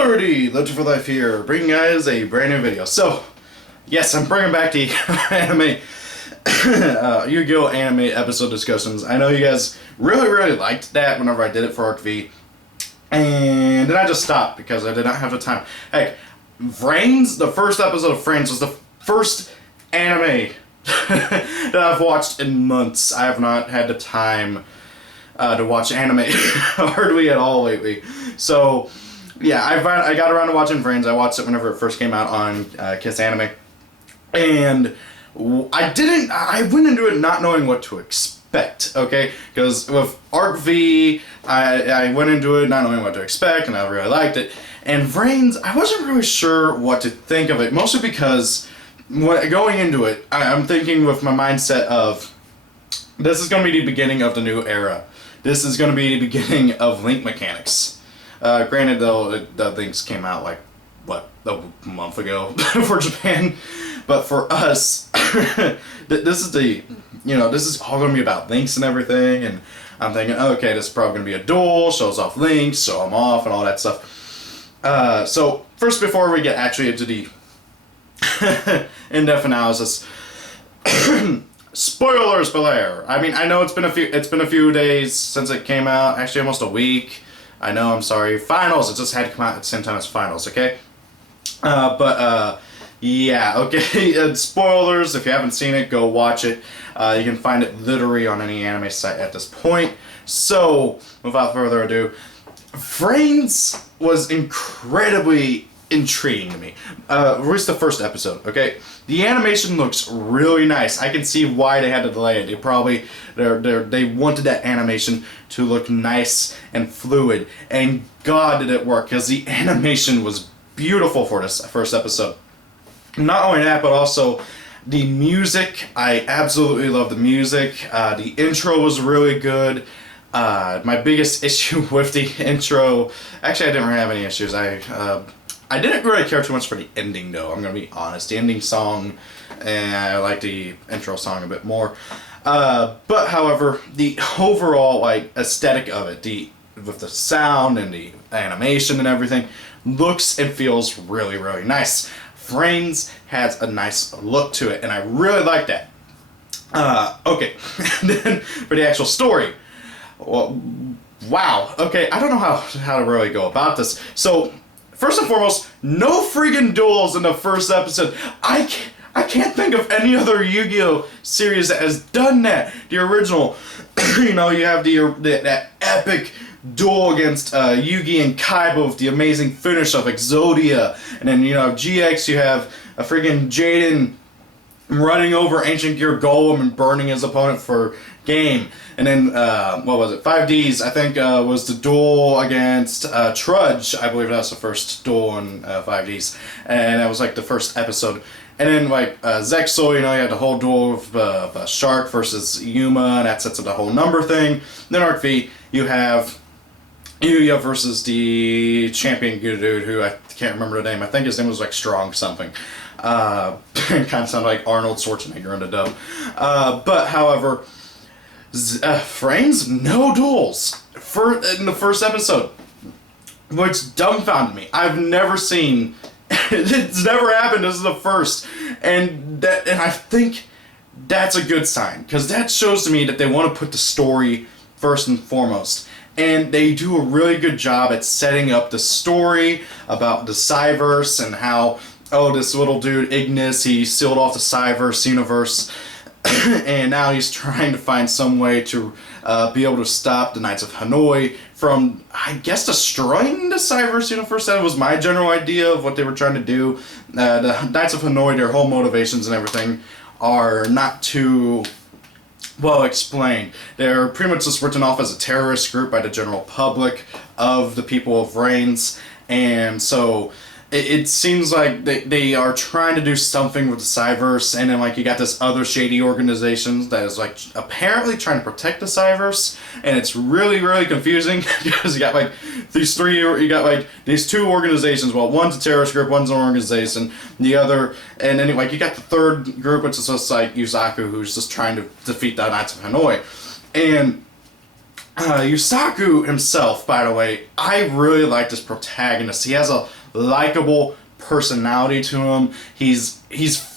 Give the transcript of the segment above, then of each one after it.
Alrighty, Legend for Life here, bringing you guys a brand new video. So, yes, I'm bringing back the anime, Yu-Gi-Oh! Anime episode discussions. I know you guys really liked that whenever I did it for Arc V, and then I just stopped because I did not have the time. Heck, VRAINS, the first episode of VRAINS was the first anime that I've watched in months. I have not had the time to watch anime hardly at all lately. So, yeah, I got around to watching VRAINS. I watched it whenever it first came out on Kiss Anime. And I went into it not knowing what to expect, okay? Because with Arc V, I went into it not knowing what to expect, and I really liked it. And VRAINS, I wasn't really sure what to think of it, mostly because going into it, I'm thinking with my mindset of, this is going to be the beginning of the new era. This is going to be the beginning of Link mechanics. Granted, though, the things came out like, what, a month ago for Japan. But for us, this is this is all going to be about links and everything. And I'm thinking, okay, this is probably going to be a duel, shows off links, so I'm off, and all that stuff. So first, before we get actually into the in-depth analysis, spoilers below. I mean, I know it's been a few days since it came out. Actually, almost a week. I know. I'm sorry. Finals. It just had to come out at the same time as finals. Okay. Yeah. Okay. Spoilers. If you haven't seen it, go watch it. You can find it literally on any anime site at this point. So, without further ado, VRAINS was incredibly intriguing to me. At least the first episode, okay? The animation looks really nice. I can see why they had to delay it. They wanted that animation to look nice and fluid, and God did it work, because the animation was beautiful for this first episode. Not only that, but also the music. I absolutely love the music. The intro was really good. My biggest issue with the intro, actually I didn't really have any issues. I didn't really care too much for the ending, though. I'm gonna be honest. The ending song, and I like the intro song a bit more. But however, the overall aesthetic of it, with the sound and the animation and everything, looks and feels really nice. VRAINS has a nice look to it, and I really like that. Okay, then for the actual story, well, wow. Okay, I don't know how to really go about this. So, first and foremost, no friggin' duels in the first episode. I can't think of any other Yu-Gi-Oh! Series that has done that. The original, you have that epic duel against Yugi and Kaiba with the amazing finish of Exodia. And then, GX, you have a friggin' Jaden running over Ancient Gear Golem and burning his opponent for game. And then, what was it? 5Ds, I think, was the duel against Trudge. I believe that was the first duel in 5Ds. And that was the first episode. And then, Zexal, you had the whole duel of Shark versus Yuma, and that sets up the whole number thing. Then Arc V, you have Yugioh versus the champion dude, who I can't remember the name. I think his name was Strong something. Kind of sounded like Arnold Schwarzenegger in the dub. But however, VRAINS, no duels in the first episode, which dumbfounded me. I've never seen, it's never happened. This is the first, and I think that's a good sign, because that shows to me that they want to put the story first and foremost. And they do a really good job at setting up the story about the Cyverse and how, this little dude, Ignis, he sealed off the Cyverse universe, and now he's trying to find some way to be able to stop the Knights of Hanoi from, I guess, destroying the Cyverse universe. That was my general idea of what they were trying to do. The Knights of Hanoi, their whole motivations and everything are not too well explained. They're pretty much just written off as a terrorist group by the general public of the people of VRAINS, and so it seems like they are trying to do something with the Cyverse, and then you got this other shady organization that is apparently trying to protect the Cyverse, and it's really confusing because you got these two organizations. Well, one's a terrorist group, one's an organization, the other, and then you got the third group, which is just Yusaku, who's just trying to defeat the Knights of Hanoi, and Yusaku himself, by the way, I really like this protagonist. He has a likable personality to him. He's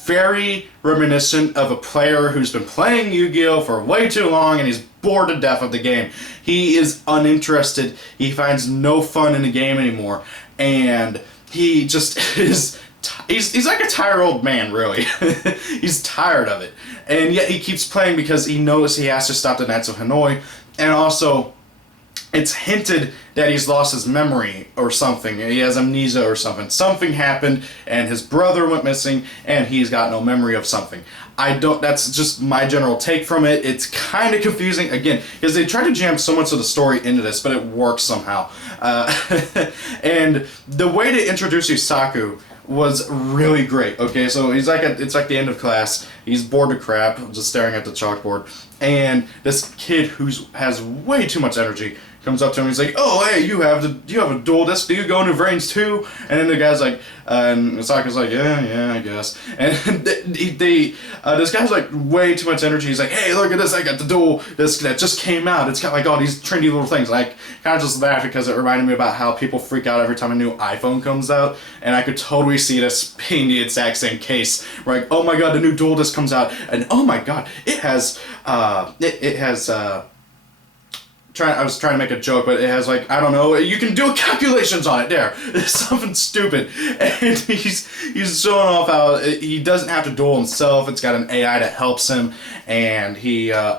very reminiscent of a player who's been playing Yu-Gi-Oh for way too long and he's bored to death of the game. He is uninterested. He finds no fun in the game anymore, and he just is. He's like a tired old man, really. He's tired of it, and yet he keeps playing because he knows he has to stop the Knights of Hanoi. And also, it's hinted that he's lost his memory or something. He has amnesia or something. Something happened, and his brother went missing, and he's got no memory of something. That's just my general take from it. It's kind of confusing, again, because they try to jam so much of the story into this, but it works somehow. And the way to introduce Yusaku was really great. Okay, so it's like the end of class. He's bored to crap, just staring at the chalkboard, and this kid who has way too much energy comes up to him. He's like, "Oh, hey, you have a dual disc? Do you go into VRAINS too?" And then the guy's like, and Misaka's like, "Yeah, I guess." And this guy's like way too much energy. He's like, "Hey, look at this! I got the dual disc that just came out. It's got like all these trendy little things." And I kind of just laughed because it reminded me about how people freak out every time a new iPhone comes out, and I could totally see this being the exact same case. Like, oh my god, the new dual disc comes out, and oh my god, it has I was trying to make a joke, but it has like, I don't know, you can do calculations on it there. It's something stupid. And he's showing off how he doesn't have to duel himself. It's got an AI that helps him, and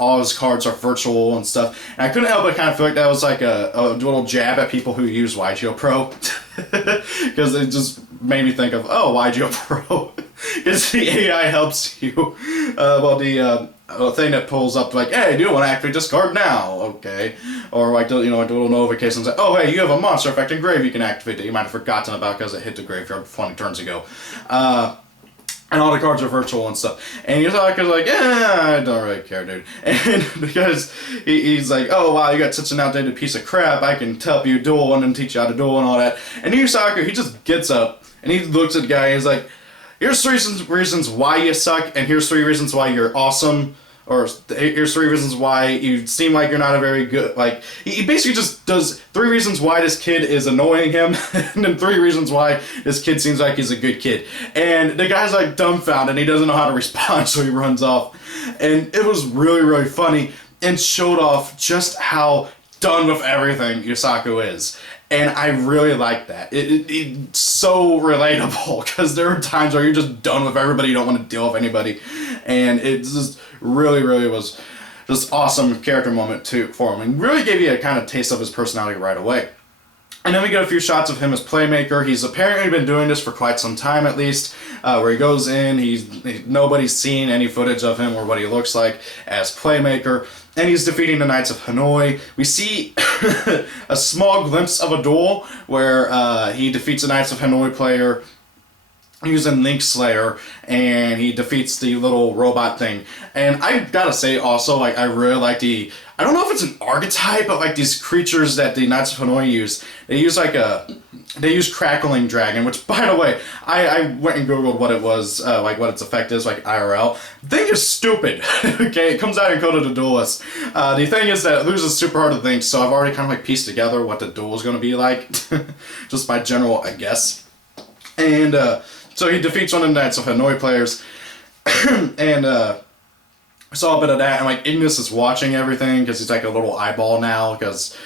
all his cards are virtual and stuff. And I couldn't help but kind of feel like that was like a little jab at people who use YgoAmino Pro. Because it just made me think of, YgoAmino Pro. Because the AI helps you. The thing that pulls up like, hey, do you want to activate this card now? Okay. Or like, like a little notification like, oh, hey, you have a monster effect in grave you can activate that you might have forgotten about because it hit the graveyard 20 turns ago. And all the cards are virtual and stuff. And Yusaku's like, I don't really care, dude. And because he's like, oh, wow, you got such an outdated piece of crap, I can help you duel and teach you how to duel and all that. And Yusaku, he just gets up and he looks at the guy and he's like, here's 3 reasons why you suck, and here's 3 reasons why you're awesome. Or here's 3 reasons why you seem like you're not a very good, like, he basically just does 3 reasons why this kid is annoying him, and then 3 reasons why this kid seems like he's a good kid. And the guy's like dumbfounded, and he doesn't know how to respond, so he runs off. And it was really, really funny, and showed off just how done with everything Yusaku is. And I really like that. It's so relatable, because there are times where you're just done with everybody, you don't want to deal with anybody. And it just really, really was just awesome character moment for him. And really gave you a kind of taste of his personality right away. And then we get a few shots of him as Playmaker. He's apparently been doing this for quite some time at least, where he goes in, nobody's seen any footage of him or what he looks like as Playmaker, and he's defeating the Knights of Hanoi. We see a small glimpse of a duel where he defeats the Knights of Hanoi player using Link Slayer, and he defeats the little robot thing. And I gotta say also, like, I really like I don't know if it's an archetype, but like these creatures that the Knights of Hanoi use. They use Crackling Dragon, which, by the way, I went and googled what it was, like what its effect is, like IRL. The thing is stupid. Okay, it comes out in Code of the Duelist. The thing is that it loses super hard to think, so I've already kind of like pieced together what the duel is going to be like, just by general, I guess. And so he defeats one of the Knights of Hanoi players, and I saw a bit of that, and like Ignis is watching everything because he's like a little eyeball now because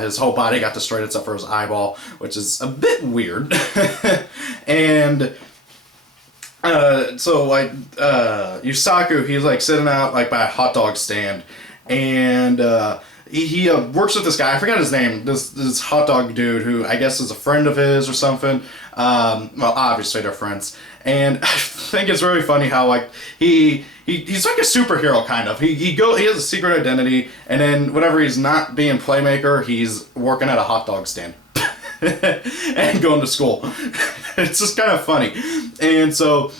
his whole body got destroyed except for his eyeball, which is a bit weird. And so like Yusaku, he's like sitting out like by a hot dog stand, and he works with this guy. I forgot his name. This hot dog dude who I guess is a friend of his or something. Well, obviously they're friends, and I think it's really funny how like he's like a superhero kind of. He has a secret identity, and then whenever he's not being Playmaker, he's working at a hot dog stand and going to school. It's just kind of funny, and so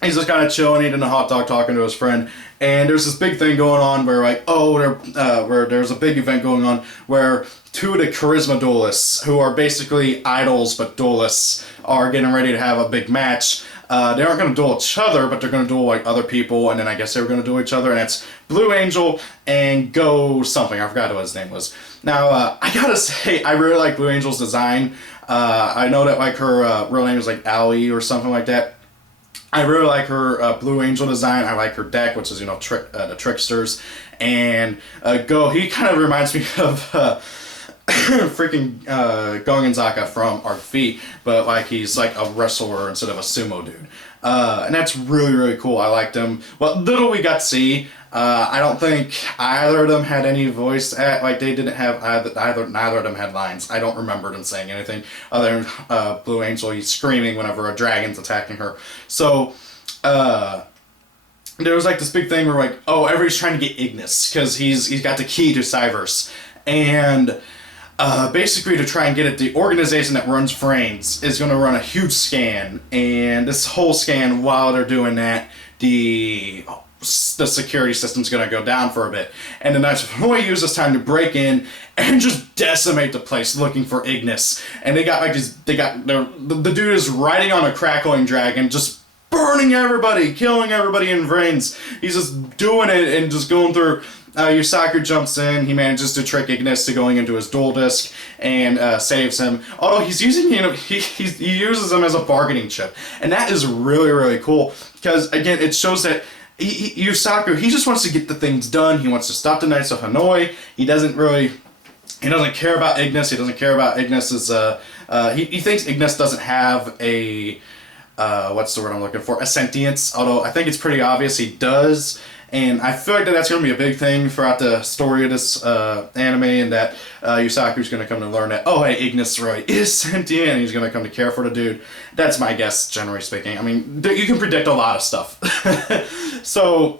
he's just kind of chilling, eating a hot dog, talking to his friend. And there's this big thing going on where like, where there's a big event going on where 2 of the charisma duelists, who are basically idols but duelists, are getting ready to have a big match. They aren't going to duel each other, but they're going to duel like other people, and then I guess they were going to duel each other, and it's Blue Angel and Go something. I forgot what his name was. Now, I gotta say, I really like Blue Angel's design. I know that like her real name is like Allie or something like that. I really like her Blue Angel design. I like her deck, which is, you know, the Tricksters. And Go, he kind of reminds me of freaking Goengenzaka from Arc V, but like he's like a wrestler instead of a sumo dude. And that's really, really cool. I liked him. What little we got to see, I don't think either of them had any voice like they didn't have neither of them had lines. I don't remember them saying anything other than Blue Angel, he's screaming whenever a dragon's attacking her. So there was like this big thing where like, oh, everybody's trying to get Ignis because he's got the key to Cyverse. And basically to try and get it, the organization that runs Vrains is going to run a huge scan, and this whole scan, while they're doing that, the security system's going to go down for a bit. And the Knights of Hanoi use this time to break in and just decimate the place looking for Ignis. And they got like this, the dude is riding on a crackling dragon, just burning everybody, killing everybody in Vrains. He's just doing it and just going through. Yusaku jumps in, he manages to trick Ignis to going into his dual disc and saves him. Although he's using, you know, he uses him as a bargaining chip. And that is really, really cool. Because, again, it shows that Yusaku, he just wants to get the things done. He wants to stop the Knights of Hanoi. He doesn't care about Ignis. He doesn't care about Ignis's, he thinks Ignis doesn't have a, what's the word I'm looking for? A sentience. Although I think it's pretty obvious he does. And I feel like that's going to be a big thing throughout the story of this anime, and that Yusaku's going to come to learn that, oh, hey, Ignis really is sentient, and he's going to come to care for the dude. That's my guess, generally speaking. I mean, you can predict a lot of stuff. So,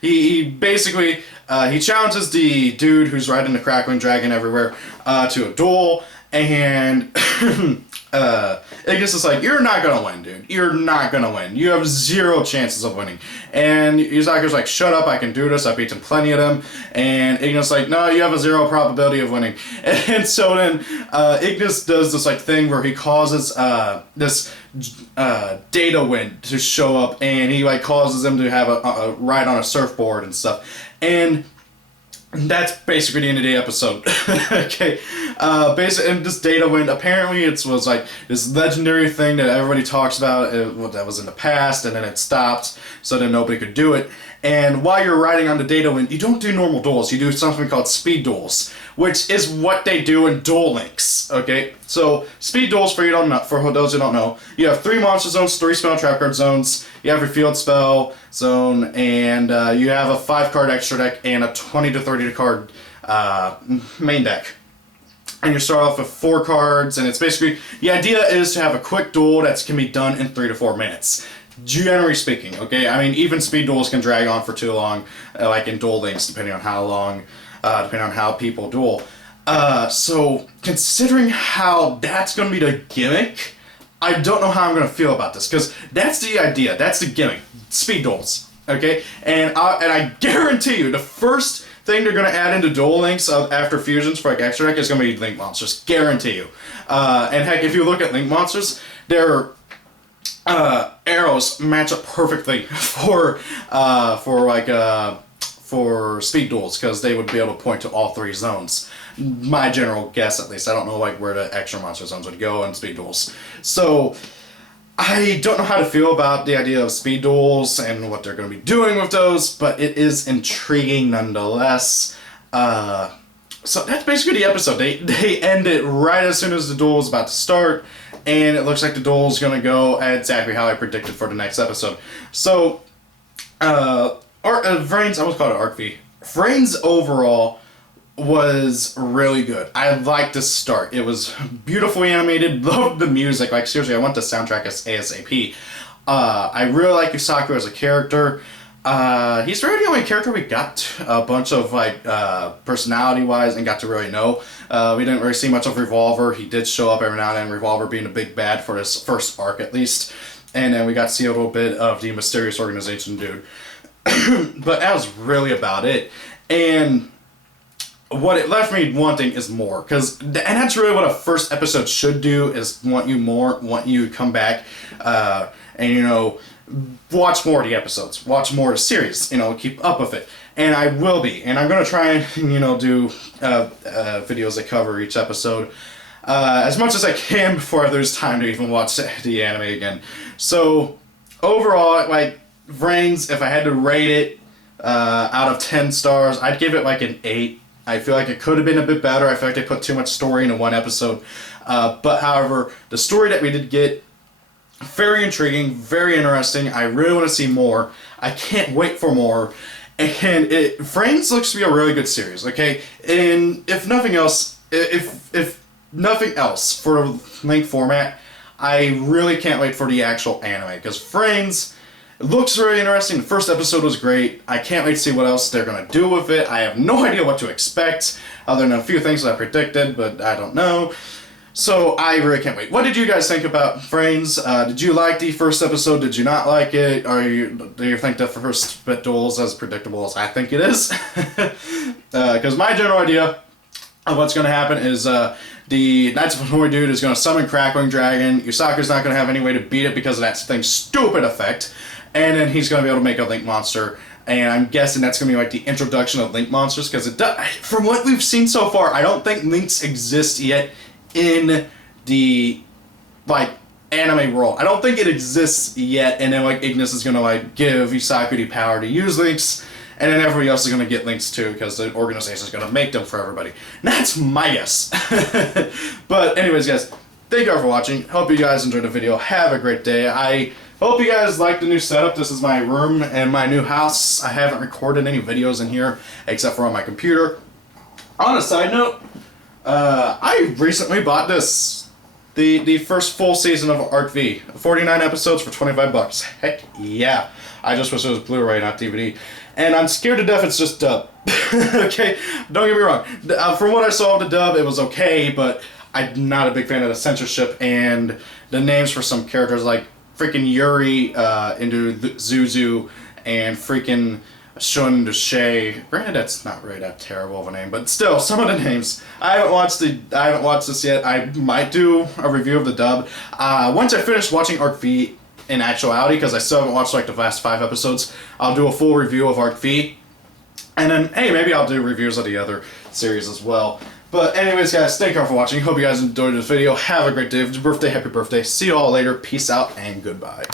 he basically, he challenges the dude who's riding the crackling dragon everywhere to a duel, and Ignis is like, you're not gonna win, dude. You're not gonna win. You have 0 chances of winning. And Yusaku's like, shut up, I can do this. I've beaten plenty of them. And Ignis is like, no, you have a 0 probability of winning. And so then Ignis does this like thing where he causes this data wind to show up, and he like causes them to have a ride on a surfboard and stuff. And that's basically the end of the episode. Okay. Basically, and this data wind, apparently it was like this legendary thing that everybody talks about that was in the past, and then it stopped, so then nobody could do it. And while you're riding on the data wind, you don't do normal duels. You do something called speed duels, which is what they do in Duel Links. Okay, so speed duels, for those who don't know, you have 3 monster zones, 3 spell trap card zones. You have your field spell zone, and you have a 5-card extra deck and a 20 to 30 card main deck. And you start off with 4 cards, and it's basically, the idea is to have a quick duel that can be done in 3 to 4 minutes. Generally speaking, okay? I mean, even speed duels can drag on for too long, like in Duel Links, depending on how people duel. So, considering how that's going to be the gimmick, I don't know how I'm going to feel about this, because that's the idea, that's the gimmick, speed duels, okay? And I guarantee you, the first thing they're going to add into Duel Links after fusions for like extra deck is going to be Link Monsters, guarantee you. And heck, if you look at Link Monsters, their arrows match up perfectly for speed duels, because they would be able to point to all 3 zones. My general guess, at least. I don't know like where the extra monster zones would go in speed duels. So I don't know how to feel about the idea of speed duels and what they're going to be doing with those, but it is intriguing nonetheless. So that's basically the episode. They end it right as soon as the duel is about to start, and it looks like the duel is going to go exactly how I predicted for the next episode. So, Vrains, I almost called it Arc V. Vrains overall was really good. I liked the start. It was beautifully animated, loved the music. Like, seriously, I want the soundtrack as ASAP. I really like Yusaku as a character. He's really the only character we got a bunch of, like, personality-wise and got to really know. We didn't really see much of Revolver. He did show up every now and then, Revolver being a big bad for this first arc, at least. And then we got to see a little bit of the mysterious organization dude. But that was really about it. And what it left me wanting is more, and that's really what a first episode should do, is want you more, want you to come back, and, you know, watch more of the episodes, watch more of the series, you know, keep up with it. And I will be, and I'm going to try and, you know, do videos that cover each episode as much as I can before there's time to even watch the anime again. So, overall, like, VRAINS, if I had to rate it out of 10 stars, I'd give it like an 8. I feel like it could have been a bit better. I feel like they put too much story into one episode. But however, the story that we did get, very intriguing, very interesting. I really want to see more. I can't wait for more. And VRAINS looks to be a really good series, okay? And if nothing else, if nothing else for length format, I really can't wait for the actual anime, because VRAINS looks really interesting. The first episode was great. I can't wait to see what else they're going to do with it. I have no idea what to expect, other than a few things that I predicted, but I don't know. So I really can't wait. What did you guys think about VRAINS? Did you like the first episode? Did you not like it? Do you think the first bit duel is as predictable as I think it is? Because my general idea of what's going to happen is the Knights of Hanoi dude is going to summon Crackling Dragon. Yusaku's not going to have any way to beat it because of that thing's stupid effect. And then he's going to be able to make a Link monster. And I'm guessing that's going to be like the introduction of Link monsters, because from what we've seen so far, I don't think Links exist yet in the, like, anime world. I don't think it exists yet, and then, like, Ignis is going to, like, give Yusaku the power to use Links, and then everybody else is going to get Links too, because the organization is going to make them for everybody. And that's my guess. But anyways, guys, thank you all for watching. Hope you guys enjoyed the video. Have a great day. I hope you guys like the new setup. This is my room and my new house. I haven't recorded any videos in here, except for on my computer. On a side note, I recently bought this. The first full season of Arc V. 49 episodes for 25 bucks. Heck yeah. I just wish it was Blu-ray, not DVD. And I'm scared to death it's just dub. Okay? Don't get me wrong. From what I saw of the dub, it was okay, but I'm not a big fan of the censorship and the names for some characters, like freaking Yuri into Zuzu and freaking Shun to Shay. Granted, that's not really that terrible of a name, but still, some of the names. I haven't watched this yet. I might do a review of the dub once I finish watching Arc V in actuality, because I still haven't watched like the last 5 episodes. I'll do a full review of Arc V, and then hey, maybe I'll do reviews of the other series as well. But anyways, guys, thank you all for watching. Hope you guys enjoyed this video. Have a great day. If it's your birthday, happy birthday. See you all later. Peace out and goodbye.